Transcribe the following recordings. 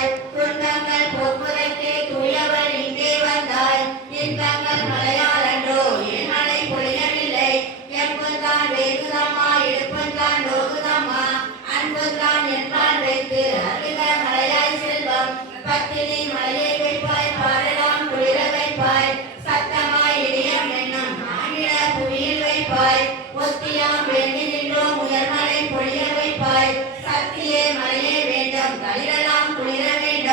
வைப்பாய். துன்பங்கள் போக்குவதற்கே தூயவள் இங்கே வந்தாய். இன்பங்கள் மழையாலன்றோ என் மழை பொழியவில்லை. எப்பந்தான் வேகுதம்மா எடுப்பந்தான் நோகுதம்மா. அன்புதான் என்பான் வைத்து அருக மழையாய் செல்வம். பத்தினி மழையை வைப்பாய் பாரெல்லாம் குளிர வைப்பாய். சத்தமாய் இடியம் என்னும் மாநில புவியில் வைப்பாய். ஒத்தியாம் வேண்டி நின்றோம் உயர்மழை பொழிய வைப்பாய். சக்தியே மழையே வேண்டும் களிரெல்லாம் குளிர வேண்டும்.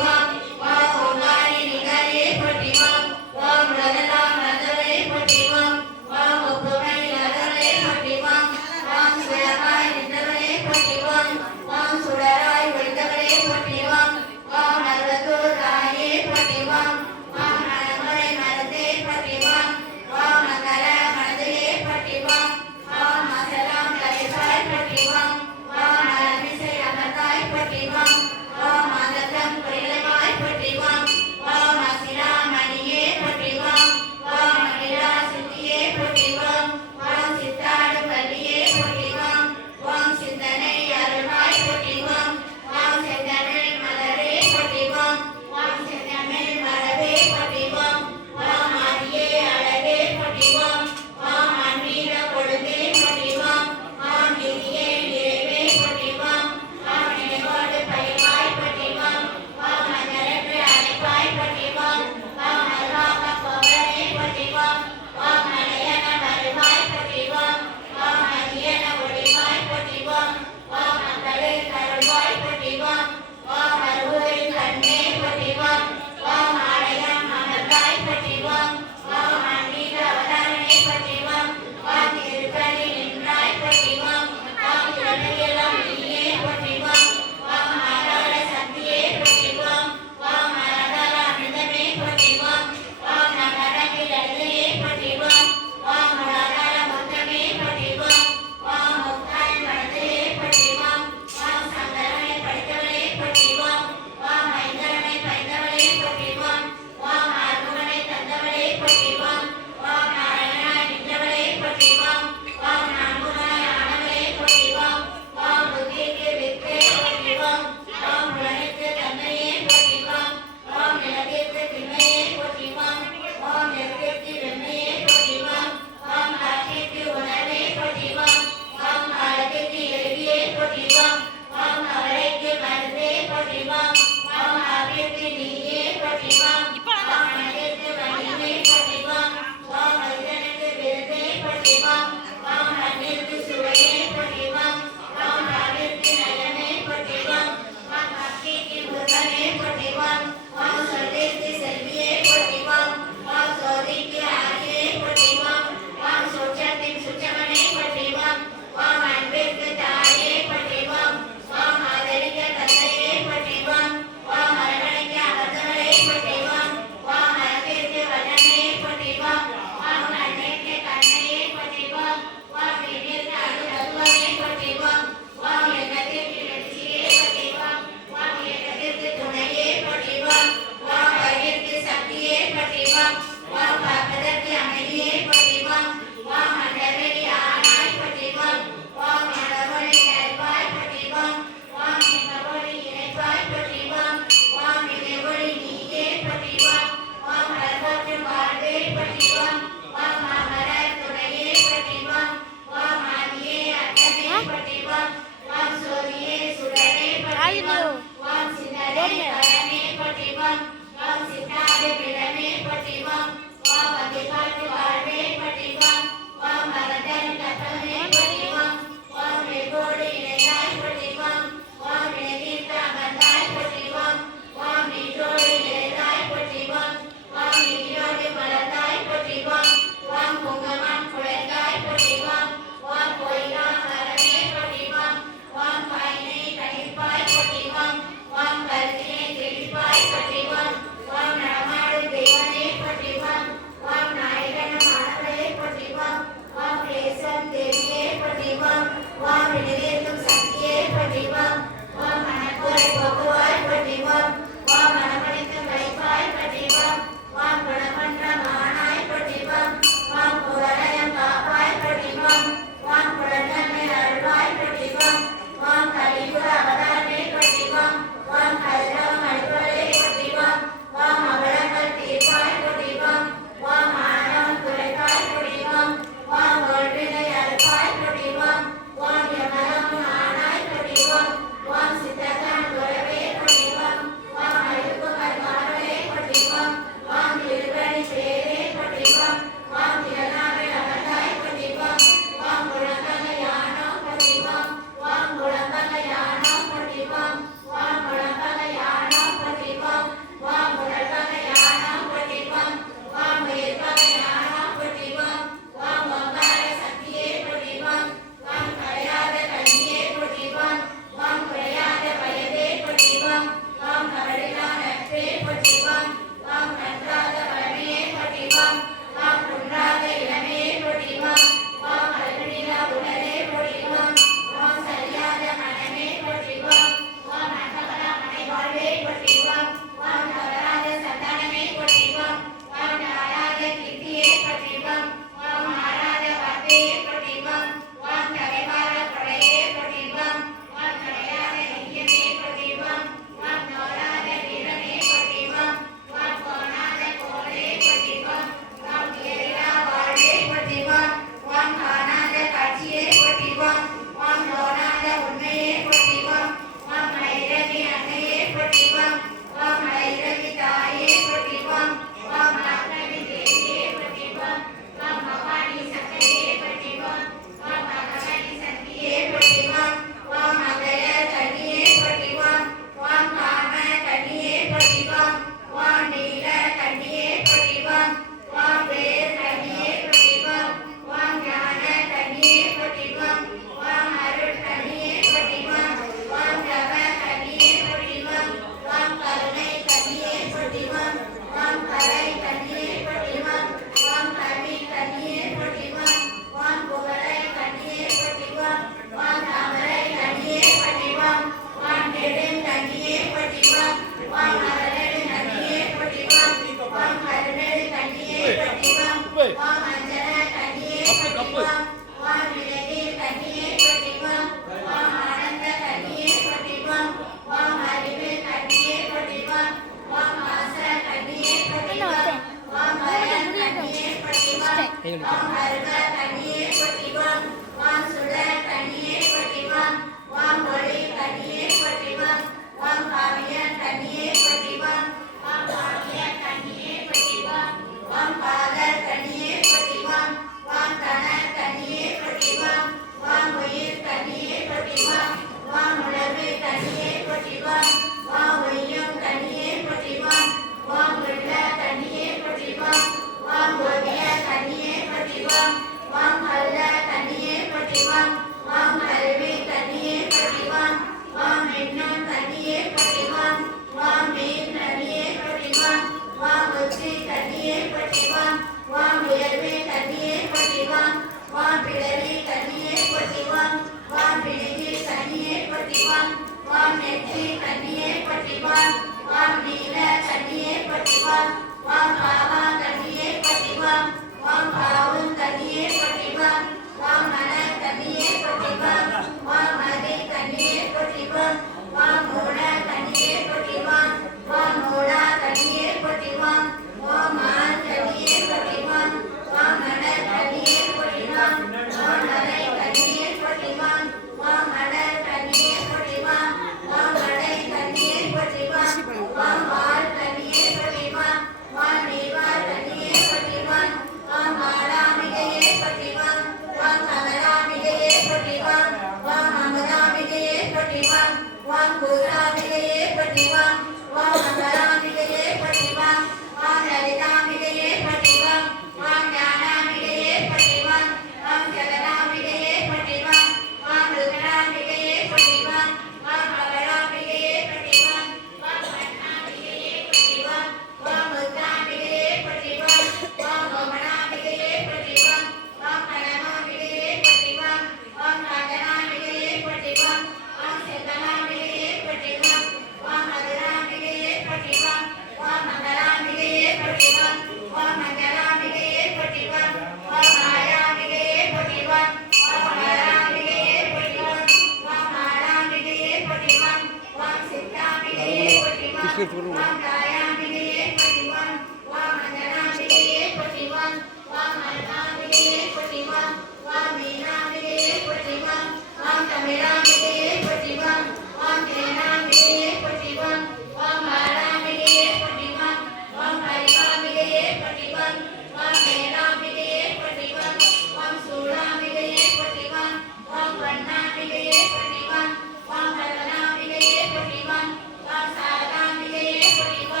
வாம் கருக கனியே போற்றிவாம் வாம் சுடர் கனியே போற்றிவாம் வாம் ஒளி கனியே போற்றிவாம் வாம் காவிய கனியே போற்றிவாம் வாம் காவிய கனியே போற்றிவாம் வாம் காதல் கனியே போற்றிவாம் வாம் கணர் கனியே போற்றிவாம் வாம் உயிர் கனியே போற்றிவாம் வாம் உணர்வு கனியே போற்றிவாம் வாம் உய்யும் கனியே போற்றிவாம் வாம் உள்ள கனியே போற்றிவாம் வாம் ஓவிய கனியே போற்றிவாம் வாம் கல்ல கனியே போற்றிவாம் வாம் கல்வி கனியே போற்றிவாம் வாம் எண்ணம் கனியே போற்றிவாம் வாம் மீன் கனியே போற்றிவாம் வாம் உச்சி கனியே போற்றிவாம் வாம் உயர்வு கனியே போற்றிவாம் வாம் பிறவி கனியே போற்றிவாம் வாம் பிணிகி கனியே போற்றிவாம் வாம் நெற்றி கனியே போற்றிவாம் வாம் நீல கனியே போற்றிவாம் வாம் பாவா கனியே போற்றிவாம் வாம் பாவும் கனியே போற்றிவாம் வாம் மன கனியே போற்றிவாம் வாம் மதி கனியே போற்றிவாம் வாம் மூல கனியே போற்றிவாம் வாம் மூலா கனியே போற்றிவாம் வாம் மான் கனியே போற்றிவாம் வாம் மணல் கனியே போற்றிவாம் வாம் மலை கனியே போற்றிவாம் வாம் மலர் கனியே போற்றிவாம் வாம் மலை கனியே போற்றிவாம் வாம் வாள் கனியே போற்றிவாம் வாம் நீவாள் கனியே போற்றிவாம் வாம் மாலாமிகையே போற்றிவாம் வாம் கமலாமிகையே போற்றிவாம் வாம் அமராமிகையே போற்றிவாம் வாம் பூராமிகையே போற்றிவாம் வாம் மங்களாமிகையே போற்றிவாம் வாம் லலிதாமிகையே போற்றிவாம் வாம் ஞானாமிகையே போற்றிவாம் வாம் ஜெகதாமிகையே போற்றிவாம் வாம் ருத்ராமிகையே போற்றிவாம் வாம் அபராமிகையே போற்றிவாம் வாம் கண்ணாமிகையே போற்றிவாம் வாம் முத்தாமிகையே போற்றிவாம் வாம் ஓமனாமிகையே போற்றிவாம் வாம் கனகாமிகையே போற்றிவாம் வாம் காஞ்சனாமிகையே போற்றிவாம் வாம் செந்தனாமிகையே போற்றிவாம் வாம் மதுராமிகையே போற்றிவாம் வாம் மங்களாமிகையே போற்றிவாம் வாம் மங்களாமிகையே போற்றிவாம் வாம் மாயாமிகையே போற்றிவாம் வாம் மாயாமிகையே போற்றிவாம் வாம் மாயாமிகையே போற்றிவாம் வாம் சித்தாமிகையே போற்றிவாம் வாம் காயாமிகையே போற்றிவாம் வாம் மஞ்சனாமிகையே போற்றிவாம் வாம் மலனாமிகையே போற்றிவாம் வாம் மீனாமிகையே போற்றிவாம் வாம் தமிழாமிகையே போற்றிவாம் வாம் தேனாமிகையே போற்றிவாம் வாம் மாலாமிகையே போற்றிவாம் வாம் பரிகாமிகையே போற்றிவாம் வாம் மேலாமிகையே போற்றிவாம் வாம் சூளாமிகையே போற்றிவாம் வாம் வண்ணாமிகையே போற்றிவாம் வாம் பரவனாமிகையே போற்றிவாம் வாம் சாரதாமிகையே போற்றிவாம்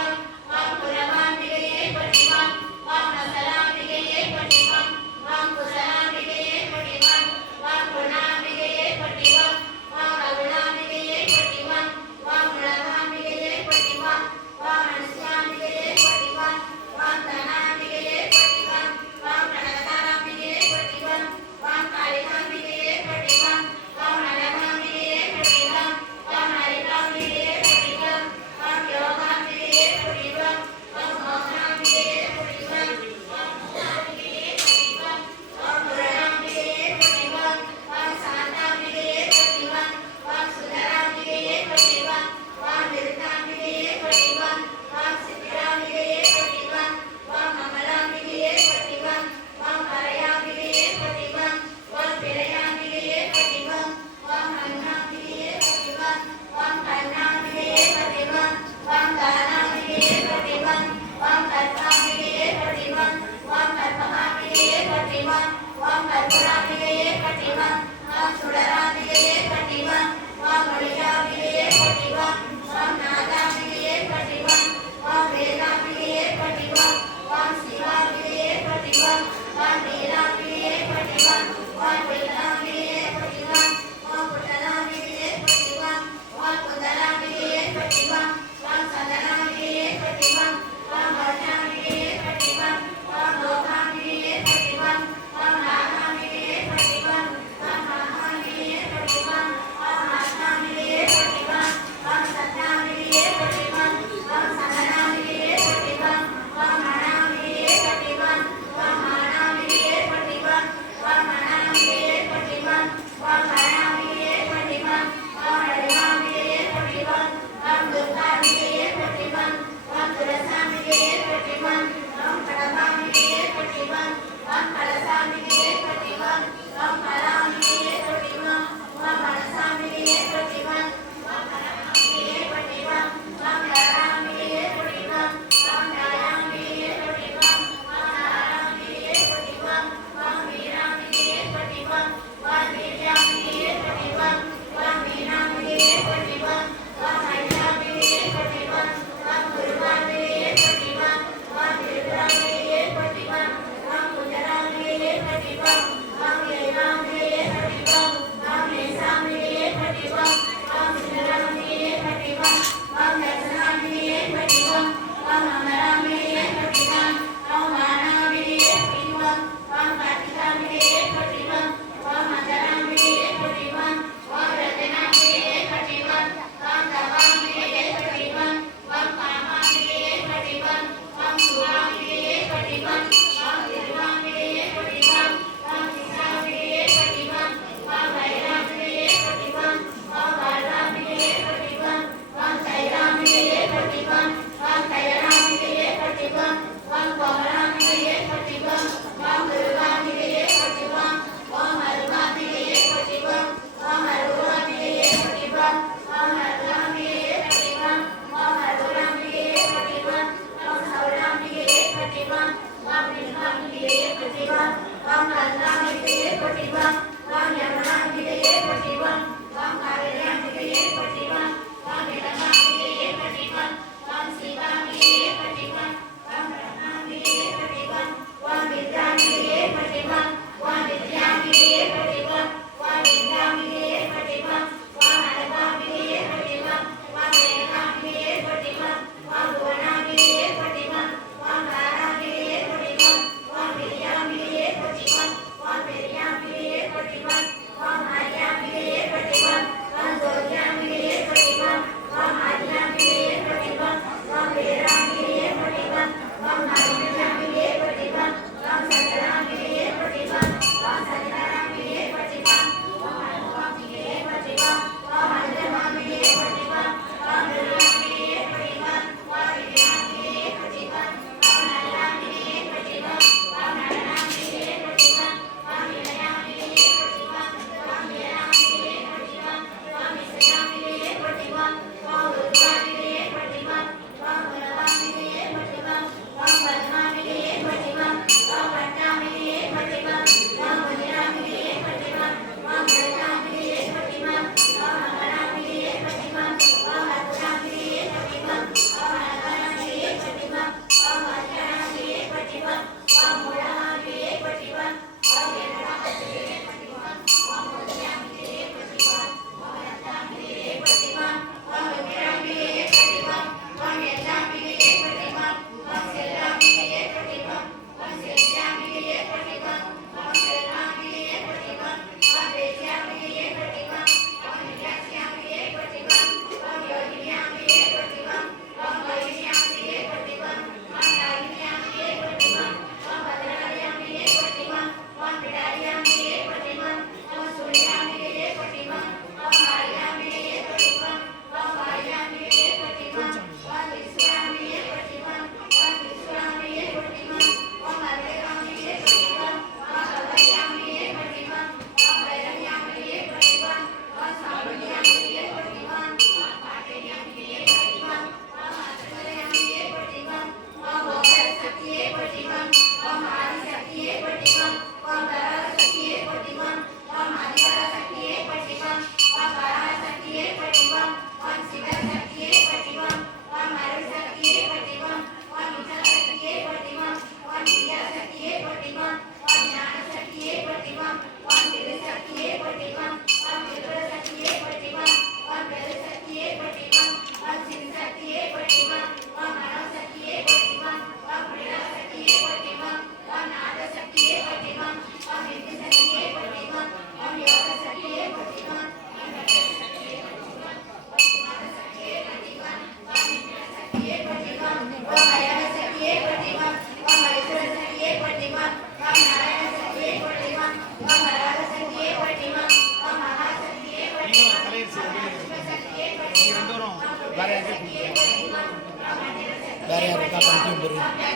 யார் யார் இருக்கா கமிட்டி மெம்பரு நல்ல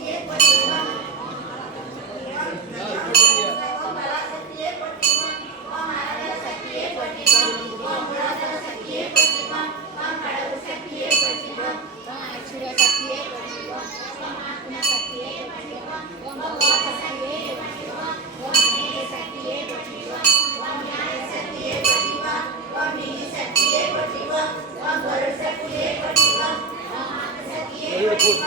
ட்ரைனிங் கொடுத்துருக்காங்க. Very good.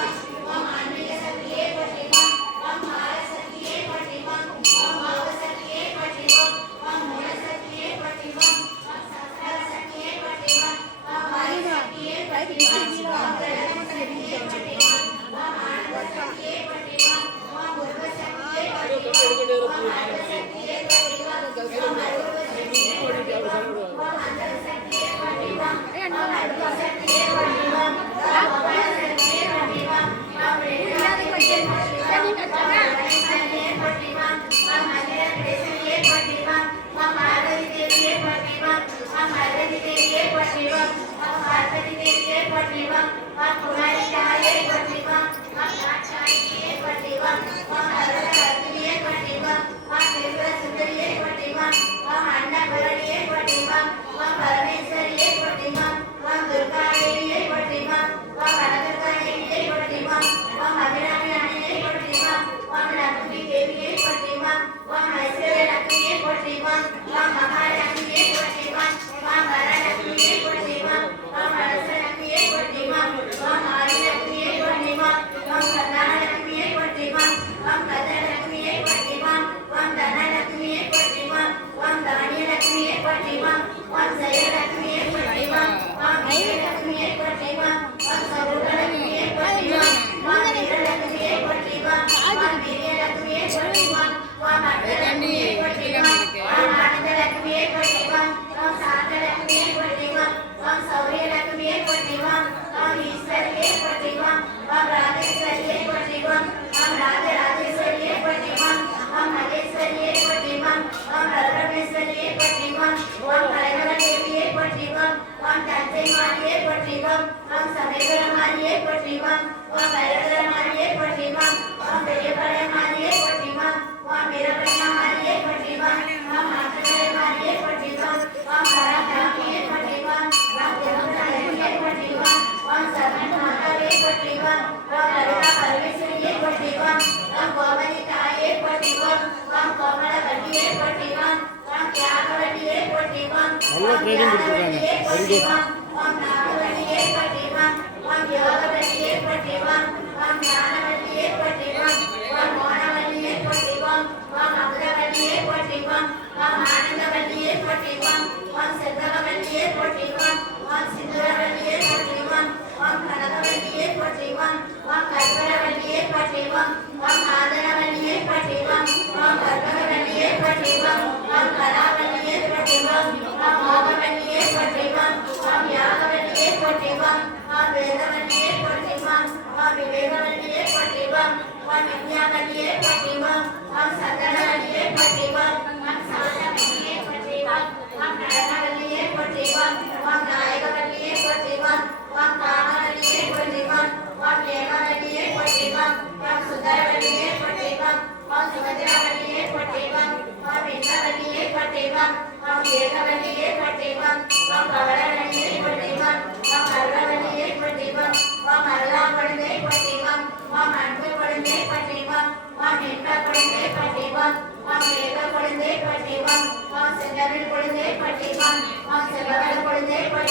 குழந்தை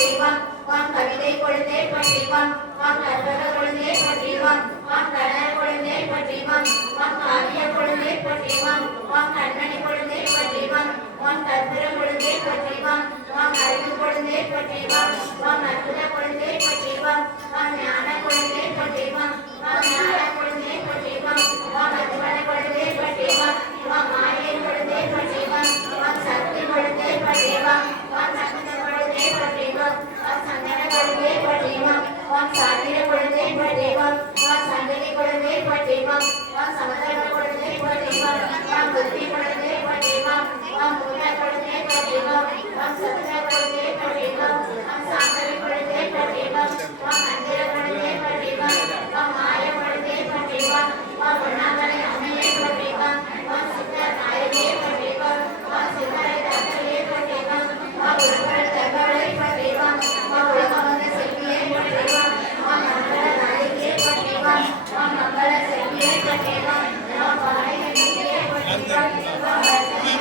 போற்றிவோம் ஓம் கவிதை கொழுந்தே போற்றிவோம் ஓம் கற்பக கொழுந்தே போற்றிவோம் ஓம் கணர் கொழுந்தே போற்றிவோம் ஓம் காவிய கொழுந்தே போற்றிவோம் ஓம் கண்ணனி கொழுந்தே போற்றிவோம் ஓம் கற்பூர கொழுந்தே போற்றிவோம் ஓம் அறிவு கொழுந்தே போற்றிவோம் ஓம் அற்புத கொழுந்தே போற்றிவோம் ஓம் ஞான கொழுந்தே போற்றிவோம் ஓம் ஞான கொழுந்தே போற்றிவோம் ஓம் அத்துவன கொழுந்தே போற்றிவோம் ஓம் மாயை கொழுந்தே போற்றிவோம் ஓம் சக்தி கொழுந்தே போற்றிவோம் ஓம் சக்தி கொழுந்தே போற்றிவோம் ஓம் சந்தன கொழுந்தே போற்றிவோம் ஓம் சாத்திர கொழுந்தே போற்றிவோம் ஓம் சந்தனி கொழுந்தே போற்றிவோம் ஓம் சமதள கொழுந்தே போற்றிவோம் ஓம் புத்தி கொழுந்தே போற்றிவோம் ஓம் மூல கொழுந்தே போற்றிவோம் ஓம் சத்திர கொழுந்தே போற்றிவோம் ஓம் சாந்தரி கொழுந்தே போற்றிவோம் ஓம் மந்திர கொழுந்தே போற்றிவோம் ஓம் மாய கொழுந்தே போற்றிவோம் ஓம் உண்ணாமலை அம்மையே போற்றிவோம் ஓம் சித்த நாயகியே போற்றிவோம் ஓம் சித்தரை தந்தையே போற்றிவோம் ஓம் உலகங்கள் தகவலை போற்றிவோம் ஓம் உலகவந்த செல்வியே போற்றிவோம் ஓம் மங்கள நாயகியே போற்றிவோம் ஓம் மங்கள செல்வியே போற்றிவோம் ஓம் பாளையகிரியே போற்றிவோம் ஓம் வசதியை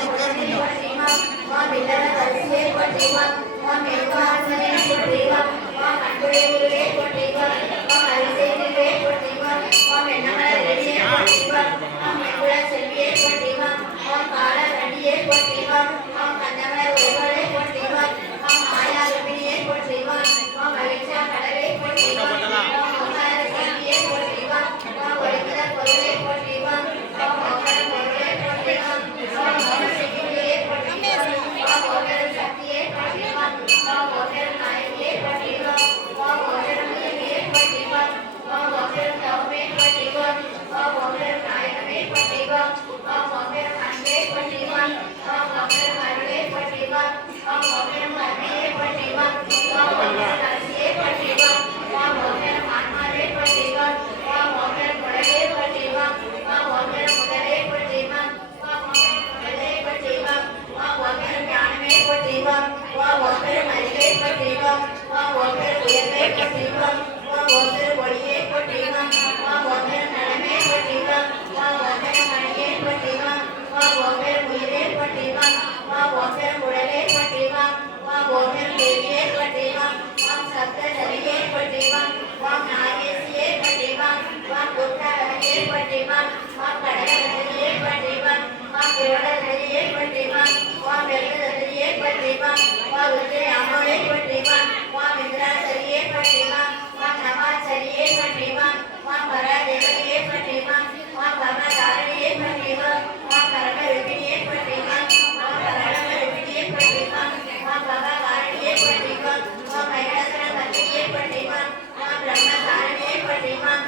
போற்றிவோம் ஓம் இல்லற தரிசியை போற்றிவோம் ஓம் மேல்வாசனை போற்றிவோம் ஓம் அன்புடையே போற்றிவோம் ஓம் அரிசேரியே போற்றிவோம் ஓம் எண்ணமலரியே போற்றிவோம் ஓம் மெங்குல செல்வியே போற்றிவோம் ஓம் காலரடியே போற்றிவோம் ஓம் கந்தமலர் உரைகளை போற்றிவோம் ஓம் மாயாரபிணியே போற்றிவோம் ஓம் மகிழ்ச்சியா கடலை போற்றிவோம் ஓம் மோகார செல்வியே போற்றிவோம் ஓம் ஒளிக்கிற பொருளை போற்றிவோம் ஓம் மோகர பொருளை போற்றிவோம் ஓம் மோகசிக்கிரியை போற்றிவோம் ஓம் மோகர சக்தியை போற்றிவோம் ஓம் மோகர நாயகியை போற்றிவோம் ஓம் மோகர முயலியை போற்றிவோம் ஓம் மோகர தவமே போற்றிவோம் ஓம் மோகர நாயகமே போற்றிவோம் ஓம் மோகர அன்பே போற்றிவோம் ஓம் மோகர அருளே போற்றிவோம் ஓம் மோகர கருணையை போற்றிவோம் ஓம் மோகர அரசியை போற்றிவோம் ஓம் மோகர ஆன்மாவே போற்றிவோம் ஓம் மோகர குடலே போற்றிவோம் ஓம் மோகர முதலே போற்றிவோம் ஓம் மோகர முதலே போற்றிவோம் ஓம் மோகர ஞானமே போற்றிவோம் ஓம் மோகர மரியை போற்றிவோம் ஓம் மோகர உயர்வை போற்றிவோம் ஓம் மோகர ஒளியை போற்றிவோம் ஓம் மோகர நலமே போற்றிவோம் ஓம் மோகர மணியை போற்றிவோம் ஓம் மோகர உயிரை போற்றிவோம் ஓம் மோகர உடலை போற்றிவோம் ஓம் மோகர தேவியை போற்றிவோம் ஓம் சப்த சரியை போற்றிவோம் ஓம் நாகேசியை போற்றிவோம் ஓம் துர்காரணியை போற்றிவோம் ஓம் கடகரணியை போற்றிவோம் ஓம் திருவடரணியை போற்றிவோம் ஓம் வெள்ளரணியை போற்றிவோம் ஓம் உத்திரை அமோலை போற்றிவோம் ஓம் இந்திராசரியை போற்றிவோம் ஓம் நவாசரியை போற்றிவோம் ஓம் பராதேவனியை போற்றிவோம் ஓம் பரமதாரணியை போற்றிவோம் ஓம் பரமருபிணியை போற்றிவோம் ஓம் பரமருபிணியை போற்றிவோம் ஓம் பகவாரணியை போற்றிவோம் ஓம் மகிழசன பத்தினியை போற்றிவோம் ஓம் பிரம்மதாரணியை போற்றிவோம்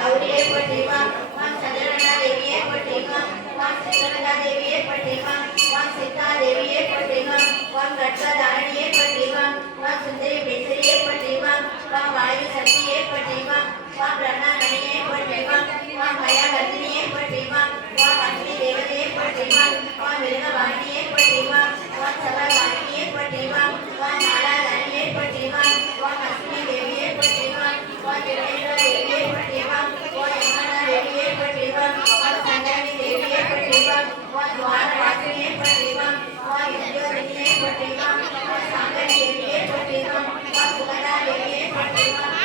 கௌரியை போற்றிவோம் ஓம் சந்திரகலா தேவியை போற்றிவோம் ஓம் சித்திரகலா தேவியை போற்றிவோம் ஓம் சித்தா தேவியை போற்றிவோம் ஓம் கட்சதாரணியை போற்றிவோம் ஓம் சுந்தரி பேசரியை போற்றிவோம் ஓம் வாயு சக்தியை போற்றிவோம் ஓம் பிரம்மமணியை போற்றிவோம் ஓம் மயாவர்த்தினியை போற்றிவோம் ஓம் அக்னி தேவதையை போற்றிவோம் ஓம் மிருகவாணியை போற்றிவோம் ஓம் சபவாணியை போற்றிவோம் ஓம் மாலாதாரியை போற்றிவோம் ஓம் அஸ்வினி தேவியை போற்றிவோம் ஓம் திருநேந்திர தேவியை போற்றிவோம் ஓம் யமுனா தேவியை போற்றிவோம் ஓம் சங்கரணி தேவியை போற்றிவோம் ஓம் துவாரவாசினியை போற்றிவோம் ஓம் இந்தியோதினியை போற்றிவோம் ஓம் சாங்கரி தேவியை போற்றிவோம் ஓம் சுகதா தேவியை போற்றிவோம்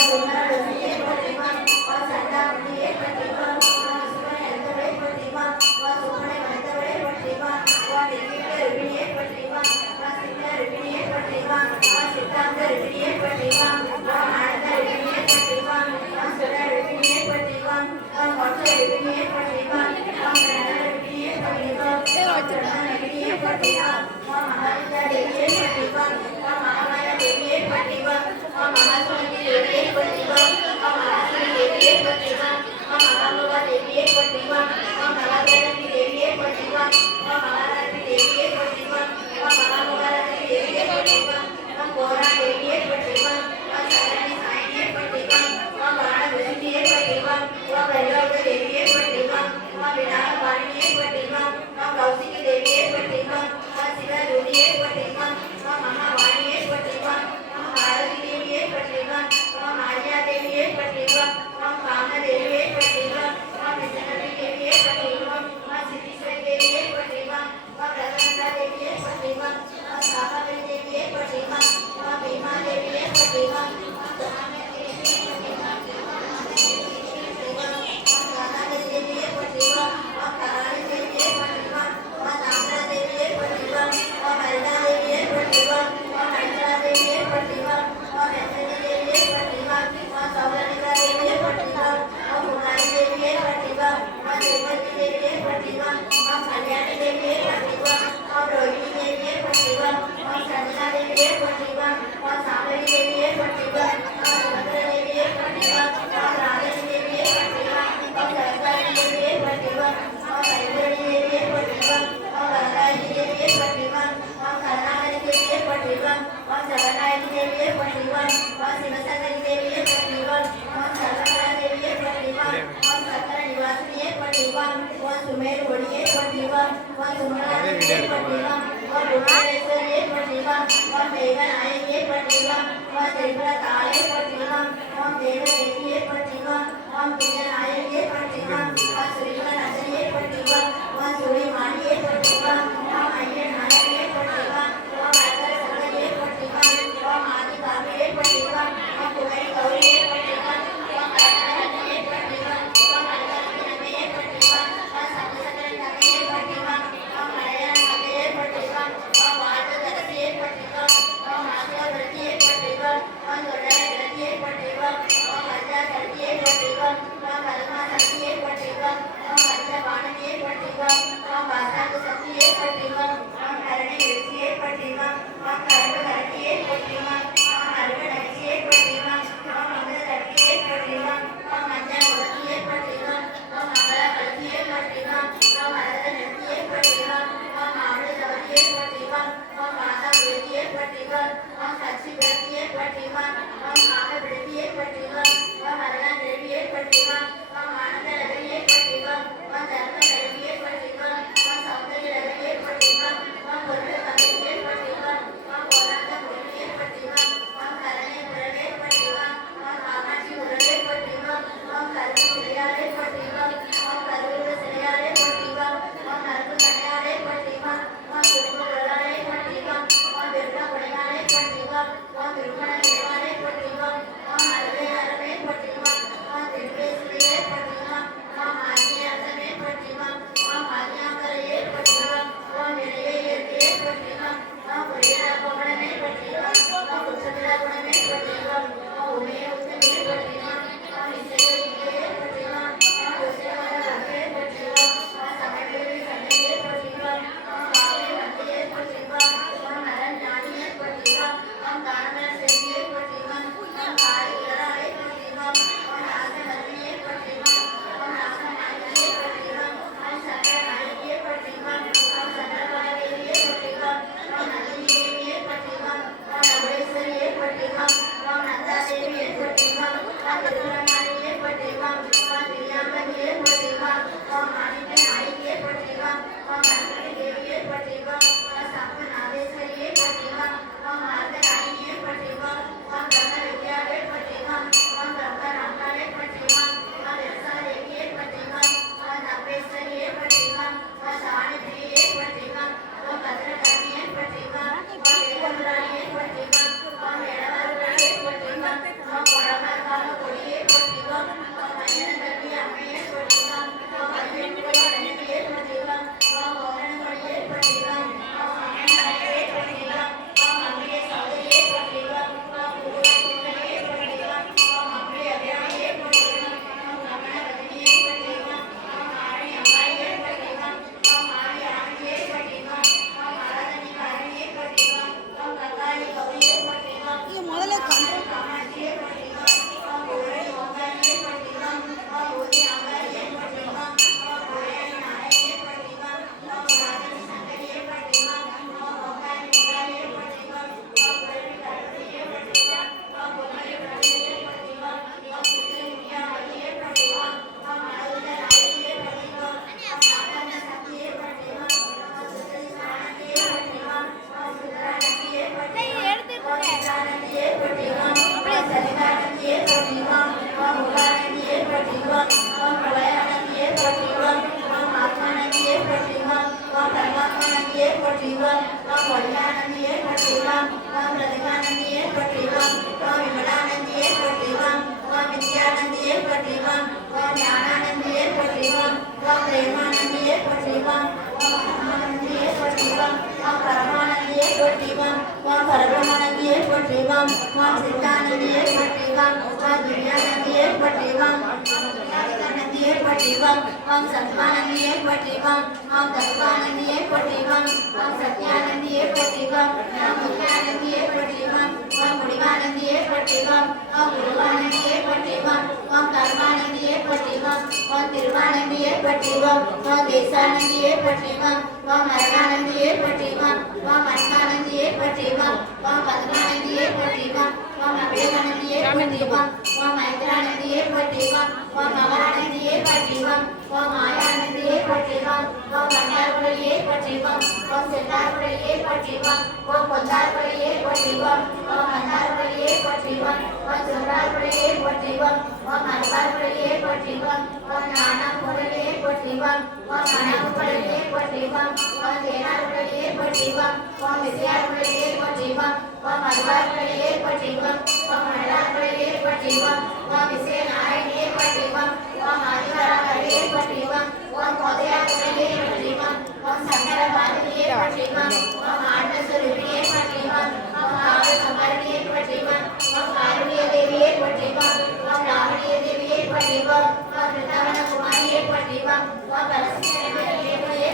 சுந்தரவல்லியே போற்றிவான் ஓம் சந்தாமணியே போற்றிவான் ஓம் சுவனந்தவளே போற்றிவான் ஓம் சுவனை வந்தவளே போற்றிவான் ஓம் திவ்யரூபிணியே போற்றிவான் ஓம் சித்தரூபிணியே போற்றிவான் ஓம் சித்தாந்தரூபிணியே போற்றிவான் ஓம் ஆனந்தரூபிணியே போற்றிவான் ஓம் சுடரூபிணியே போற்றிவான் ஓம் மோட்சரூபிணியே போற்றிவான் ஓம் பிரணவரூபிணியே போற்றிவான் ஓம் பிரணவரூபிணியே போற்றிவான் ஓம் மகாவித்யாதேவியே போற்றிவான் ஓம் மகாமாயாதேவியே போற்றிவான் ஓம் மகாசுவனி தேவியே போற்றிவான் நந்தியே பற்றிவம் ஓம் துரியா நந்தியே பற்றிவம் நந்தியே பற்றிவம் ஓம் சத்வானந்தியே பற்றிவம் ஓம் தத்வானந்தியே பற்றிவம் ஓம் சத்யானந்தியே பற்றிவம் ஓம் முக்தானந்தியே பற்றிவம் ஓம் முடிவானந்தியே பற்றிவம் ஓம் குருவானந்தியே பற்றிவம் ஓம் கர்மானந்தியே பற்றிவம் ஓம் திருவானந்தியே பற்றிவம் ஓம் தேசானந்தியே பற்றிவம் ஓம் அருணானந்தியே பற்றிவம் ஓம் அன்பானந்தியே பற்றிவம் ஓம் பத்மானந்தியே பற்றிவம் ஓம் அபேகானந்தியே பற்றிவம் ஓம் மைத்ரானந்தியே பற்றிவம் ஓம் மகரானந்தியே பற்றிவம் ஓம் மாயானந்தியே பற்றிவம் ஓம் கண்டார்குழையே பற்றிவம் ஓம் செல்லார்குழையே பற்றிவம் ஓம் கொந்தார்குழையே பற்றிவம் ஓம் கண்டார்குழையே பற்றிவம் ஓம் சொல்லார்குழையே பற்றிவம் ஓம் அன்பார்குழையே பற்றிவம் ஓம் ஞானகுழையே பற்றிவம் ஓம் மனகுழையே பற்றிவம் ஓம் தேனார்குழையே பற்றிவம் ஓம் விசையார்குழையே பற்றிவம் ஓம் அருவார்குழையே பற்றிவம் ஓம் மழலார்குழையே பற்றிவம் ஓம் விசய நாராயணியே பற்றிவம் ஓம் ஆதிவராகவே பற்றிவம் ஓம் கோதையார்குழையே பற்றிவம் ஓம் சங்கர பாரதியே பற்றிவம் ஓம் ஆனந்தஸ்வரூபியே பற்றிவம் ஓம் காவல சமாரியே பற்றிவம் ஓம் காருண்ய தேவியே பற்றிவம் ஓம் ராமணிய தேவியே பற்றிவம் ஓம் பிருந்தாவன குமாரியே பற்றிவம் ஓம் பரசித்தனே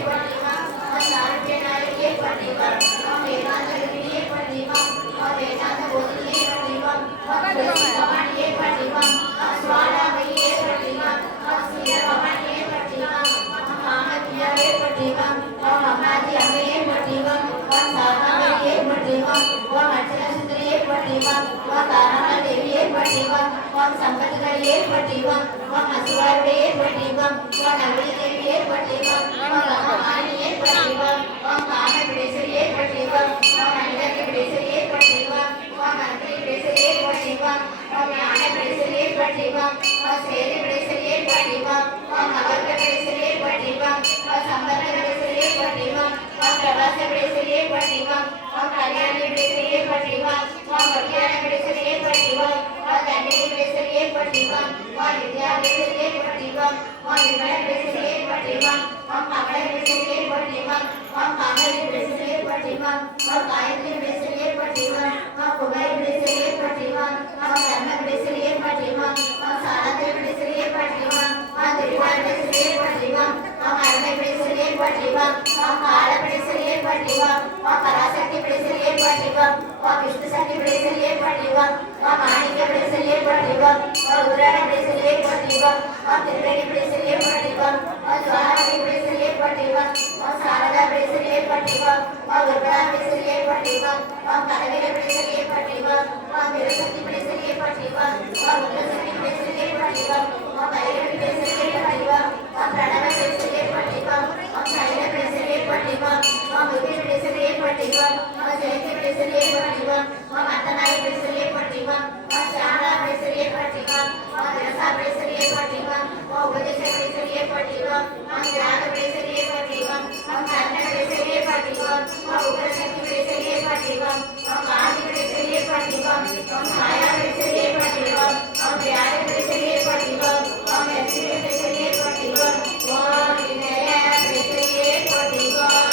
பற்றிவம் ஓம் சாரண்ய நாயகியே பற்றிவம் ஓம் வேதாந்த தேவியே பற்றிவம் ஓம் வேதாந்த போதினியே பற்றிவம் ஓம் துளசி பவானியே பற்றிவம் ஓம் சுவாலாமையே பற்றிவம் ஓம் சீர பவானியே பற்றிவம் ஓம் காமத்யாவே பற்றிவம் ஓம் அம்மாதி அம்மையே பற்றிவம் ஓம் சாகாமையே பற்றிவம் ஓம் அர்ச்சனசுந்தரியே பற்றிவம் ஓம் தாராம தேவியே பற்றிவம் ஓம் சம்பத்கரியே பற்றிவம் ஓம் அசுவாருடையே பற்றிவம் ஓம் நவீன தேவியே பற்றிவம் ஓம் ரமமானியே பற்றிவம் ஓம் காமபிடேசரியே பற்றிவம் ஓம் அனிதகி பிடேசரியே பற்றிவம் ஓம் அந்திரி பிடேசரியே பற்றிவம் ஓம் ஞான பிடேசரியே பற்றிவம் ஓம் சேரி பிடேசரியே பற்றிவம் ஓம் நவர்க பிடேசரியே பற்றிவம் ஓம் சம்பர்க பிடேசரியே பற்றிவம் ஓம் பிரபாச பிடேசரியே பற்றிவம் ஓம் கல்யாணி பிடேசரியே பற்றிவம் ஓம் கல்யாண பிடேசரியே பற்றிவம் ஓம் தண்டினி பிடேசரியே பற்றிவம் ஓம் வித்யா பிடேசரியே பற்றிவம் ஓம் விமல பிடேசரியே பற்றிவம் ஓம் கமல பிடேசரியே பற்றிவம் ஓம் காமலி பிடேசரியே பற்றிவம் ஓம் காயத்ரி பிடேசரியே பற்றிவம் ஓம் குபேர பிடேசரியே பற்றிவம் ஓம் தர்ம பிடேசரியே பற்றிவம் ஓம் சாரத்ரி பிடேசரியே பற்றிவம் ஓம் திரிவார பிடேசரியே பற்றிவம் ஓம் அருமை பிடேசரியே பற்றிவம் ஓம் கால பிடேசரியே பற்றிவம் ஓம் பராசக்தி பிடேசரியே பற்றிவம் ஓம் விஷ்ணு சக்தி பிடேசரியே பற்றிவம் ஓம் மாணிக்க பிடேசரியே பற்றிவம் ஓம் ருத்ராண பிடேசரியே பற்றிவம் ஓம் திருவேணி பிடேசரியே பற்றிவம் ஓம் சுவாராணி பிடேசரியே பற்றிவம் ஓம் சாரதா பிடேசரியே பற்றிவம் ஓம் துர்கா பிடேசரியே பற்றிவம் ஓம் கனகர பிடேசரியே பற்றிவம் ஓம் வீரசக்தி பிடேசரியே பற்றிவம் ஓம் ருத்ரசக்தி பிடேசரியே பற்றிவம் ஓம் பைரவி பிடேசரியே பற்றிவம் ஓம் பிரணவ பிடேசரியே பற்றிவம் ஓம் சைல பிடேசரியே பற்றிவம் ஓம் விபி பிடேசரியே பற்றிவம் ஓம் ஜெயந்தி பிடேசரியே பற்றிவம் ஓம் அர்த்தநாரி பிடேசரியே பற்றிவம் ஓம் சாரதா பிடேசரியே பற்றிவம் ஓம் விரசா பிடேசரியே பற்றிவம் ஓம் உபதேச பிடேசரியே பற்றிவம் ஓம் தியாக பிடேசரியே பற்றிவம் ஓம் கர்ண பிடேசரியே பற்றிவம் ஓம் உபரசக்தி பிடேசரியே பற்றிவம் ஓம் காந்தி பிடேசரியே பற்றிவம் ஓம் மாயா பிடேசரியே பற்றிவம் ஓம் தியாக பிடேசரியே பற்றிவம் ஓம் லட்சுமி பிடேசரியே பற்றிவம் ஓம் வினய பிடேசரியே பற்றிவம்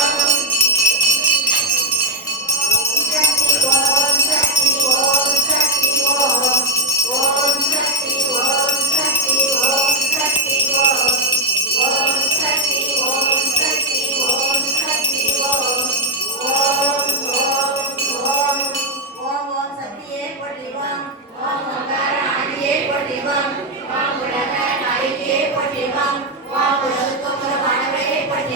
சக்தி ஓம் சக்தி ஓம் சக்தி ஓம் ஓம் சக்தி ஓம் சக்தி ஓம் சக்தி ஓம் ஓம் சக்தி ஓம் சக்தி ஓம் சக்தி ஓம் ஓம் ஓம் ஓம் ஓம் ஓம் சக்தியே போற்றிவோம் ஓம் ஓங்கார ஆதியே போற்றிவோம் ஓம் உலக நாயகியே போற்றிவோம் ஓம் உலகுக்கு மூலமானவரே போற்றிவோம்